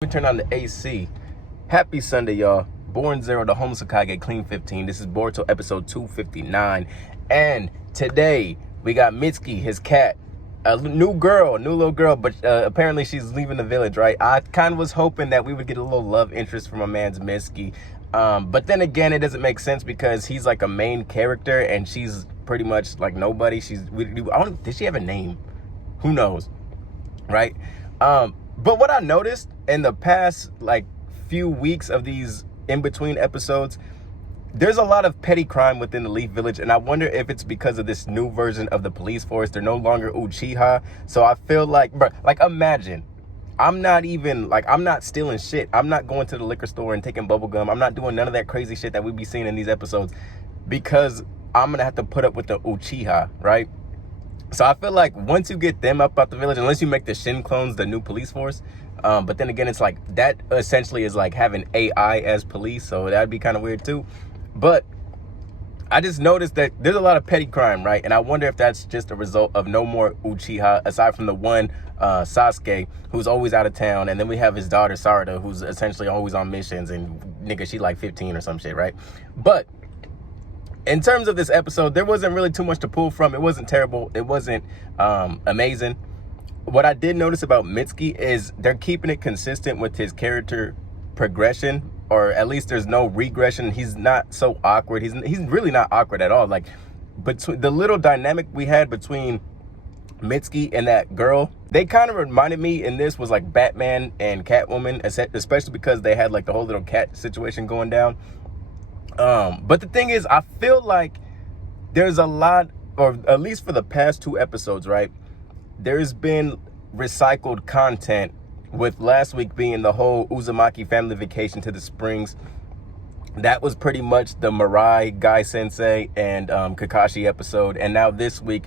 Let me turn on the AC. Happy Sunday, y'all. Born Zero, the Homosokage, Clean 15. This is BORUTO episode 259. And today, we got Mitsuki, his cat. A new little girl, but apparently she's leaving the village, right? I kind of was hoping that we would get a little love interest from my man's Mitsuki. But then again, it doesn't make sense because he's like a main character and she's pretty much like nobody. Did she have a name? Who knows, right? But what I noticed in the past like few weeks of these in-between episodes, there's a lot of petty crime within the Leaf Village, and I wonder if it's because of this new version of the police force. They're no longer Uchiha, so I feel like, bro, like imagine, I'm not stealing shit. I'm not going to the liquor store and taking bubble gum. I'm not doing none of that crazy shit that we be seeing in these episodes because I'm gonna have to put up with the Uchiha, right? So I feel like once you get them up out the village, unless you make the Shin clones the new police force, but then again, it's like that essentially is like having AI as police, so that'd be kind of weird too. But I just noticed that there's a lot of petty crime, right? And I wonder if that's just a result of no more Uchiha, aside from the one Sasuke, who's always out of town, and then we have his daughter Sarada, who's essentially always on missions, and nigga, she like 15 or some shit, right? But in terms of this episode, there wasn't really too much to pull from. It wasn't terrible. It wasn't amazing. What I did notice about Mitsuki is they're keeping it consistent with his character progression, or at least there's no regression. He's not so awkward. He's really not awkward at all. Like, between the little dynamic we had between Mitsuki and that girl, they kind of reminded me in this was like Batman and Catwoman, especially because they had like the whole little cat situation going down. But the thing is, I feel like there's a lot, or at least for the past two episodes, right? There's been recycled content, with last week being the whole Uzumaki family vacation to the springs. That was pretty much the Mirai, Guy Sensei, and Kakashi episode. And now this week,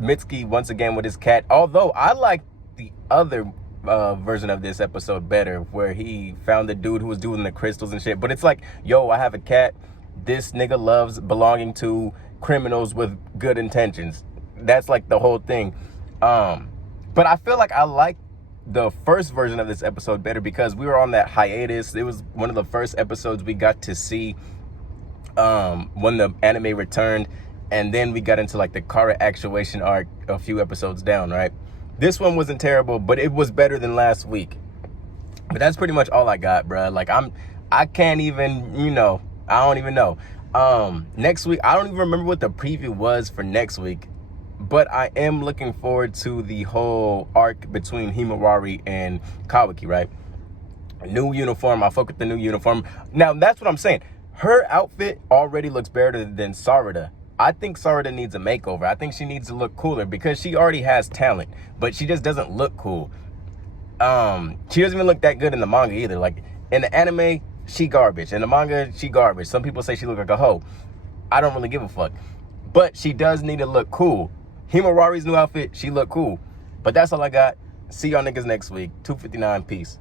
Mitsuki once again with his cat. Although I like the other version of this episode better, where he found the dude who was doing the crystals and shit. But it's like, yo, I have a cat. This nigga loves belonging to criminals with good intentions. That's like the whole thing. But I feel like I like the first version of this episode better because we were on that hiatus. It was one of the first episodes we got to see when the anime returned, and then we got into like the Kara actuation arc a few episodes down, right? This one wasn't terrible, but it was better than last week. But that's pretty much all I got, bro. Like I can't even, I don't even know. Next week, I don't even remember what the preview was for next week, but I am looking forward to the whole arc between Himawari and Kawaki, right? A new uniform. I fuck with the new uniform. Now, that's what I'm saying. Her outfit already looks better than Sarada. I think Sarada needs a makeover. I think she needs to look cooler because she already has talent, but she just doesn't look cool. She doesn't even look that good in the manga either. Like, in the anime, she garbage. In the manga, she garbage. Some people say she look like a hoe. I don't really give a fuck. But she does need to look cool. Himawari's new outfit, she look cool. But that's all I got. See y'all niggas next week. 259, peace.